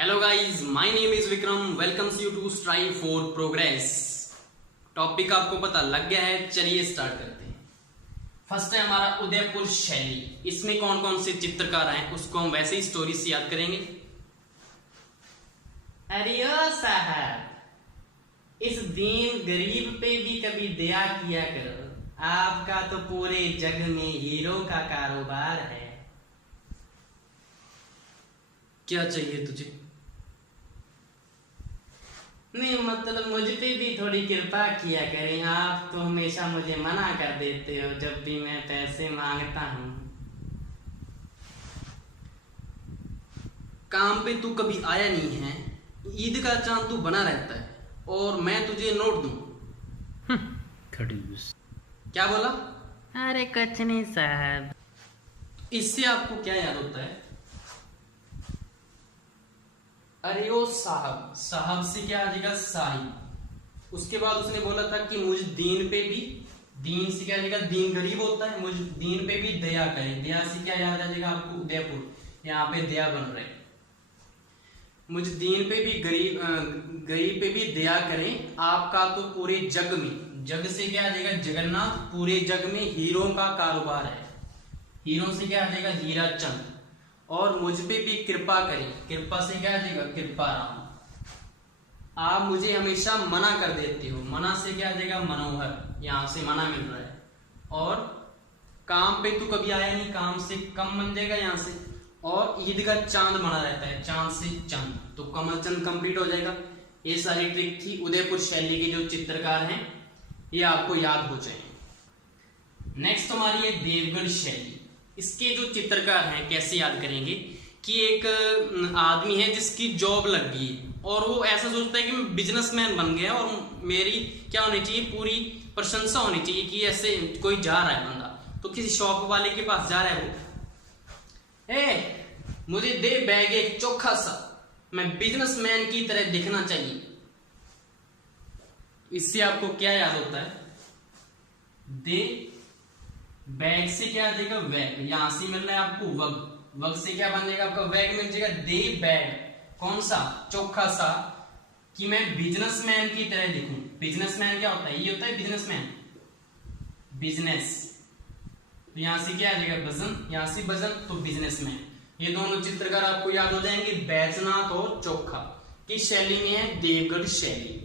Hello guys, my name is Vikram. Welcomes you to strive for progress. Topic आपको पता लग गया है, चलिए स्टार्ट करते हैं। फर्स्ट है हमारा उदयपुर शैली। इसमें कौन कौन से चित्रकार हैं उसको हम वैसे ही स्टोरी से याद करेंगे। अरे ओ साहब, इस दीन गरीब पे भी कभी दया किया करो। आपका तो पूरे जग में हीरो का कारोबार है। क्या चाहिए तुझे? नहीं मतलब मुझ पे भी थोड़ी कृपा किया करें। आप तो हमेशा मुझे मना कर देते हो जब भी मैं पैसे मांगता हूँ। काम पे तू कभी आया नहीं है, ईद का चांद तू बना रहता है और मैं तुझे नोट दूं। खड़ूस। क्या बोला? अरे कुछ नहीं साहब। इससे आपको क्या याद होता है? अरे ओ साहब, साहब से क्या आ जाएगा? साहिब। उसके बाद उसने बोला था कि मुझ दीन पे भी, दीन से क्या आ जाएगा? दीन गरीब होता है, मुझ दीन पे भी दया करें। दया से क्या याद आ जाएगा आपको? उदयपुर। यहाँ पे दया बन रहे। मुझ दीन पे भी गरीब पे भी दया करें। आपका तो पूरे जग में, जग से क्या आ जाएगा? जगन्नाथ। पूरे जग में हीरो का कारोबार है। हीरो से क्या आ जाएगा? हीरा चंद। और मुझ पे भी कृपा करें। कृपा से क्या आ जाएगा? कृपा राम। आप मुझे हमेशा मना कर देते हो। मना से क्या आ जाएगा? मनोहर। यहाँ से मना मिल रहा है। और काम पे तू कभी आया नहीं, काम से कम बन जाएगा यहाँ से। और ईद का चांद बना रहता है, चांद से चंद, तो कमल चंद कंप्लीट हो जाएगा। ये सारी ट्रिक थी उदयपुर शैली के जो चित्रकार हैं, ये आपको याद हो जाए। नेक्स्ट हमारी है देवगढ़ शैली। इसके जो चित्रकार हैं कैसे याद करेंगे कि एक आदमी है जिसकी जॉब लग गई और वो ऐसा सोचता है कि मैं बिजनेसमैन बन गया और मेरी क्या होनी चाहिए? पूरी प्रशंसा होनी चाहिए कि ऐसे कोई जा रहा है बंदा। तो किसी शॉप वाले के पास जा रहा है वो, मुझे दे बैग एक चोखा सा, मैं बिजनेसमैन की तरह दिखना चाहिए। इससे आपको क्या याद होता है? दे बैग से क्या आ जाएगा? वैग। यहां से मिल रहा है आपको वग। वग से क्या बन जाएगा आपका? वैग मिल जाएगा। दे बैग कौन सा? चोखा सा, कि मैं बिजनेसमैन की तरह दिखूं। बिजनेसमैन क्या होता है? ये होता है बिजनेसमैन, बिजनेस। तो यहां से क्या आ जाएगा? वजन। यहां से वजन, तो बिजनेसमैन। ये दोनों चित्रकार आपको याद हो जाएंगे, बैजनाथ और चोखा की शैली में है देवगढ़ शैली।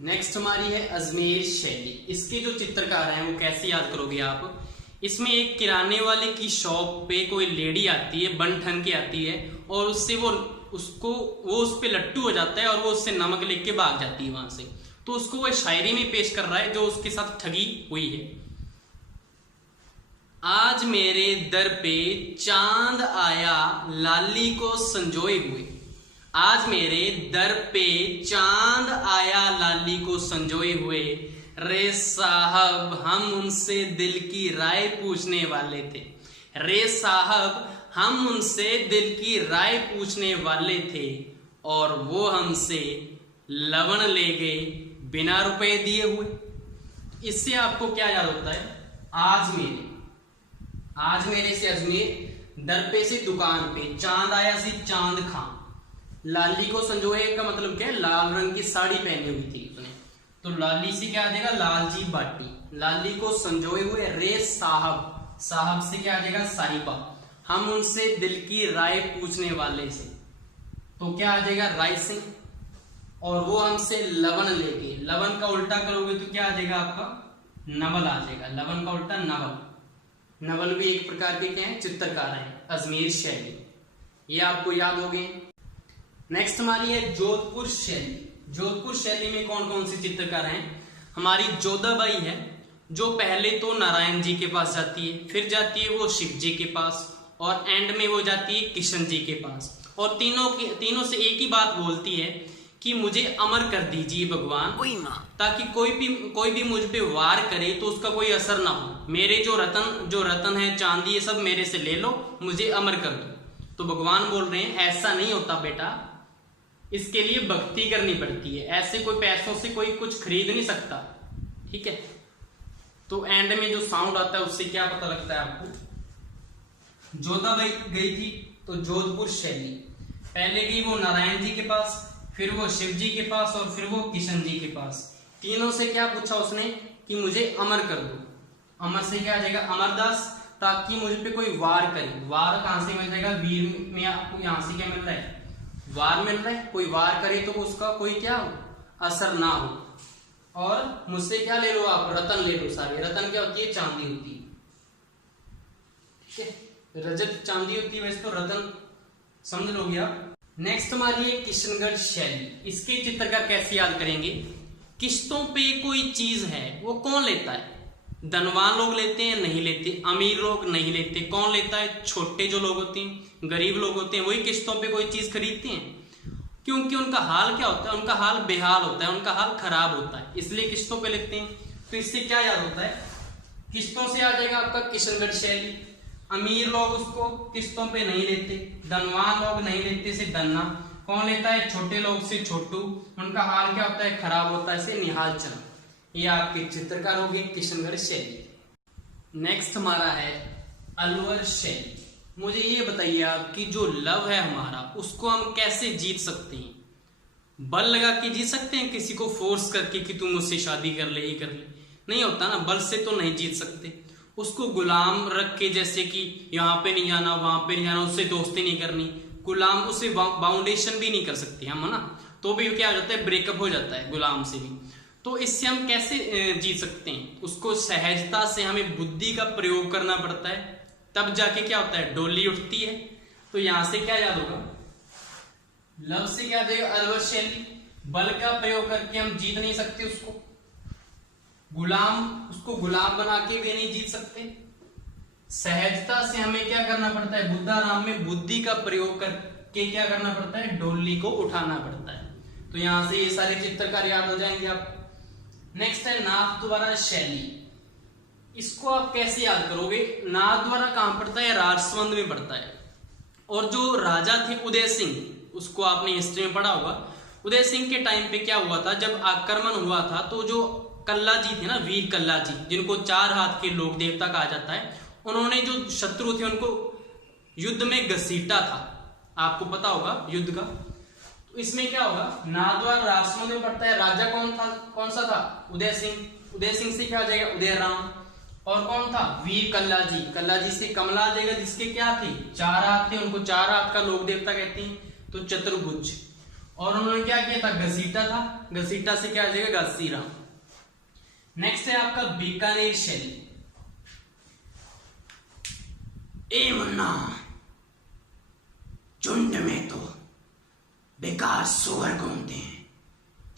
नेक्स्ट हमारी है अजमेर शैली। इसके जो चित्रकार हैं वो कैसे याद करोगे आप? इसमें एक किराने वाले की शॉप पे कोई लेडी आती है, बन ठन के आती है और उससे वो उस पे लट्टू हो जाता है और वो उससे नमक लेके भाग जाती है वहां से। तो उसको वो शायरी में पेश कर रहा है जो उसके साथ ठगी हुई है। आज मेरे दर पे चांद आया लाली को संजोए हुए। आज मेरे दर पे चांद आया लाली को संजोए हुए। रे साहब हम उनसे दिल की राय पूछने वाले थे। रे साहब हम उनसे दिल की राय पूछने वाले थे और वो हमसे लवण ले गए बिना रुपए दिए हुए। इससे आपको क्या याद होता है? आज मेरे से अजमेर, दर पे से दुकान पे, चांद आया से चांद खां, लाली को संजोए का मतलब क्या है? लाल रंग की साड़ी पहनी हुई थी उसने, तो लाली से क्या आ जाएगा? लालजी बाटी। लाली को संजोए हुए। रे साहब, साहब से क्या आ जाएगा? साहिबा। हम उनसे दिल की राय पूछने वाले से, तो क्या आ जाएगा? राय सिंह। और वो हमसे लवण लेके, लवण का उल्टा करोगे तो क्या आ जाएगा आपका? नवल आ जाएगा। लवण का उल्टा नवल। नवल भी एक प्रकार के क्या है? चित्रकार हैं। अजमेर शैली, ये आपको याद हो गए। नेक्स्ट हमारी है जोधपुर शैली। जोधपुर शैली में कौन कौन से चित्रकार हैं? हमारी जोधाबाई है जो पहले तो नारायण जी के पास जाती है, फिर जाती है वो शिव जी के पास और एंड में वो जाती है किशन जी के पास। और तीनों से एक ही बात बोलती है कि मुझे अमर कर दीजिए भगवान, ताकि कोई भी मुझ पे वार करे तो उसका कोई असर ना हो। मेरे जो रतन है, चांदी, ये सब मेरे से ले लो, मुझे अमर कर दो। तो भगवान बोल रहे हैं ऐसा नहीं होता बेटा, इसके लिए भक्ति करनी पड़ती है। ऐसे कोई पैसों से कोई कुछ खरीद नहीं सकता, ठीक है? तो एंड में जो साउंड आता है उससे क्या पता लगता है आपको? जोधाबाई गई थी तो जोधपुर शैली। पहले गई वो नारायण जी के पास, फिर वो शिव जी के पास और फिर वो किशन जी के पास। तीनों से क्या पूछा उसने कि मुझे अमर कर दो। अमर से क्या आ जाएगा अमरदास, ताकि मुझ पे कोई वार करे। वार कहां से मिल जाएगा, वीर में आपको यहां से क्या मिल रहा है, वार मिल रहा है। कोई वार करे तो उसका कोई क्या हो, असर ना हो। और मुझसे क्या ले लो आप, रतन ले लो सारे। रतन क्या होती है, चांदी होती है, ठीक है, रजत चांदी होती है, वैसे तो रतन समझ लोगे आप। नेक्स्ट हमारी है किशनगढ़ शैली। इसके चित्र का कैसे याद करेंगे, किश्तों पे कोई चीज है वो कौन लेता है, धनवान लोग लेते हैं, नहीं लेते, अमीर लोग नहीं लेते, कौन लेता है, छोटे जो लोग होते हैं, गरीब लोग होते हैं, वही किश्तों पे कोई चीज खरीदते हैं। क्योंकि उनका हाल क्या होता है, उनका हाल बेहाल होता है, उनका हाल खराब होता है, इसलिए किश्तों पे लेते हैं। तो इससे क्या याद होता है, किश्तों से आ जाएगा आपका किशनगढ़ शैली। अमीर लोग उसको किस्तों पे नहीं लेते, धनवान लोग नहीं लेते से धन्ना, कौन लेता है, छोटे लोग से छोटू, उनका हाल क्या होता है, खराब होता है, से निहाल चरण। ये आपके चित्रकार हो गए किशनगढ़ शैली। नेक्स्ट हमारा है अलवर शैली। मुझे ये बताइए आप कि जो लव है हमारा, उसको हम कैसे जीत सकते हैं। बल लगा के जीत सकते हैं, किसी को फोर्स करके कि तुम मुझसे शादी कर ले, ये कर ले, नहीं होता ना, बल से तो नहीं जीत सकते। उसको गुलाम रख के, जैसे कि यहाँ पे नहीं जाना, वहां पे नहीं जाना, उससे दोस्ती नहीं करनी, गुलाम, उसे बाउंडेशन भी नहीं कर सकते हम, है ना, तो भी क्या हो जाता है, ब्रेकअप हो जाता है गुलाम से भी। तो इससे हम कैसे जीत सकते हैं, उसको सहजता से हमें बुद्धि का प्रयोग करना पड़ता है, तब जाके क्या होता है, डोली उठती है। तो यहां से क्या याद होगा, लव से क्या देगा, अलवर शैली। बल का प्रयोग करके हम जीत नहीं सकते उसको, उसको गुलाम बना के भी नहीं जीत सकते। सहजता से हमें क्या करना पड़ता है, बुद्धाराम में बुद्धि का प्रयोग करके क्या करना पड़ता है, डोली को उठाना पड़ता है। तो यहां से ये सारे चित्रकार याद हो जाएंगे आपको। नेक्स्ट है नाथ द्वारा शैली। इसको आप कैसे याद करोगे, नाथ द्वारा कहां पड़ता है, राजसमंद में पड़ता है। और जो राजा थे उदय सिंह, उसको आपने हिस्ट्री में पढ़ा होगा, उदय सिंह के टाइम पे क्या हुआ था, जब आक्रमण हुआ था तो जो कल्ला जी थे ना, वीर कल्ला जी, जिनको 4 हाथ के लोक देवता कहा जाता है, उन्होंने जो शत्रु थे उनको युद्ध में घसीटा था, आपको पता होगा युद्ध का। तो इसमें क्या होगा, नाथद्वारा राजसमंद में पड़ता है। राजा कौन सा था, उदय सिंह। उदय सिंह से क्या हो जाएगा, उदय राम। और कौन था, वीर कल्ला जी। कल्ला जी से कमला आ जाएगा, जिसके क्या थे, 4 हाथ थे, उनको 4 हाथ का लोक देवता कहते हैं, तो चतुर्भुज। और उन्होंने क्या किया था, घसीटा था, घसीटा से क्या आ जाएगा, घसीराम। नेक्स्ट है आपका बीकानेर शैली। ए मुन्ना, झुंड में तो बेकार सुअर घूमते हैं,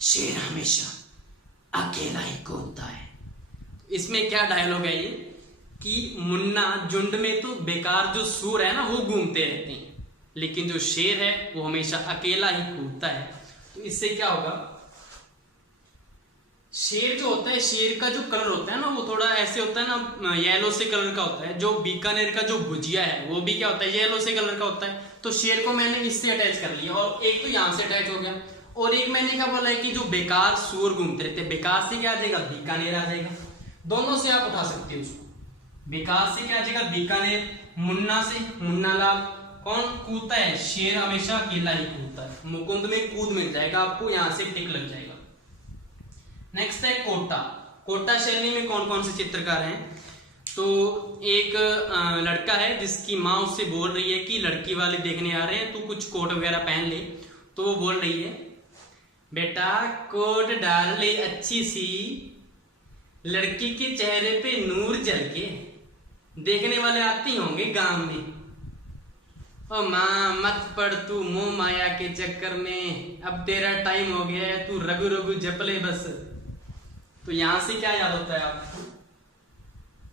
शेर हमेशा अकेला ही कूदता है। इसमें क्या डायलॉग है ये कि मुन्ना, झुंड में तो बेकार जो सूर है ना वो घूमते रहते हैं, लेकिन जो शेर है वो हमेशा अकेला ही कूदता है। तो इससे क्या होगा, शेर जो होता है, शेर का जो कलर होता है ना वो थोड़ा ऐसे होता है ना, येलो से कलर का होता है। जो बीकानेर का जो भुजिया है वो भी क्या होता है, येलो से कलर का होता है। तो शेर को मैंने इससे अटैच कर लिया, और एक तो यहां से अटैच हो गया, और एक मैंने क्या बोला है कि जो बेकार सूअर घूमते रहते हैं, बेकार से क्या आ जाएगा, बीकानेर आ जाएगा। दोनों से आप उठा सकते हो उसको। बेकार से क्या आ जाएगा, बीकानेर। मुन्ना से मुन्ना लाल। कौन कूदता है, शेर हमेशा अकेला ही कूदता है। मुकुंद में कूद मिल जाएगा आपको, यहां से टिक लग जाएगा। नेक्स्ट है कोटा। कोटा शैली में कौन कौन से चित्रकार हैं, तो एक लड़का है जिसकी माँ उससे बोल रही है कि लड़की वाले देखने आ रहे हैं, तो कुछ कोट वगैरह पहन ले। तो वो बोल रही है, बेटा कोट डाल ले अच्छी सी, लड़की के चेहरे पे नूर जल के, देखने वाले आते ही होंगे गांव में। ओ माँ मत पड़ तू मोह माया के चक्कर में, अब तेरा टाइम हो गया है, तू रघु रघु जप ले बस। तो यहां से क्या याद होता है आपको,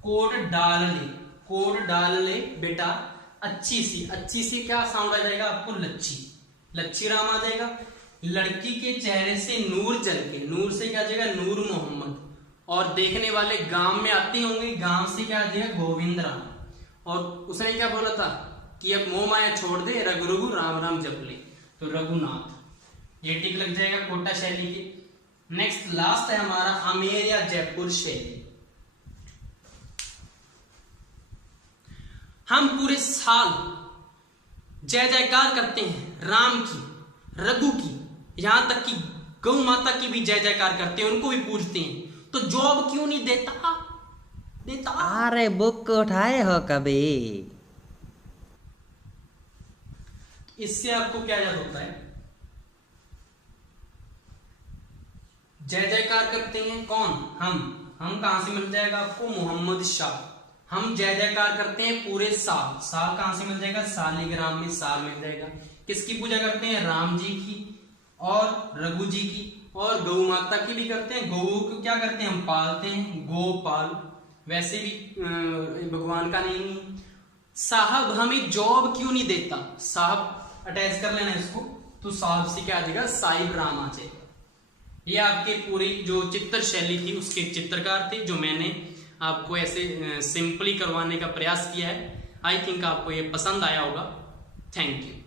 कोट डाल ले, कोट डाल ले बेटा अच्छी सी। अच्छी सी क्या साउंड आ जाएगा आपको, लच्छी, लच्छी राम आ जाएगा। लड़की के चेहरे से नूर जल के, नूर से क्या आ जाएगा, नूर मोहम्मद। और देखने वाले गांव में आते होंगे, गांव से क्या आ जाएगा, गोविंद राम। और उसने क्या बोला था कि अब मोह माया छोड़ दे, रघु रघु राम राम जप ले, तो रघुनाथ। ये टिक लग जाएगा कोटा शैली की। नेक्स्ट लास्ट है हमारा आमेर या जयपुर शैली। हम पूरे साल जय जयकार करते हैं राम की, रघु की, यहां तक कि गौ माता की भी जय जयकार करते हैं, उनको भी पूजते हैं, तो जॉब क्यों नहीं देता? अरे बुक उठाए हो कभी? इससे आपको क्या याद होता है? जय जयकार करते हैं कौन? हम कहां से मिल जाएगा आपको? मोहम्मद शाह। हम जय जयकार करते हैं पूरे साल। साल कहां से मिल जाएगा? शालिग्राम में साल मिल जाएगा। किसकी पूजा करते हैं? राम जी की और रघु जी की, और गौ माता की भी करते हैं। गौ को क्या करते हैं? हम पालते हैं, गोपाल। वैसे भी भगवान का नहीं। साहब हमें जॉब क्यों नहीं देता? साहब अटैच कर लेना इसको, तो साहब से क्या आ जाएगा? साहिब राम आ जाएगा। ये आपके पूरी जो चित्र शैली थी उसके चित्रकार थे, जो मैंने आपको ऐसे सिंपली करवाने का प्रयास किया है। आई थिंक आपको ये पसंद आया होगा। Thank you.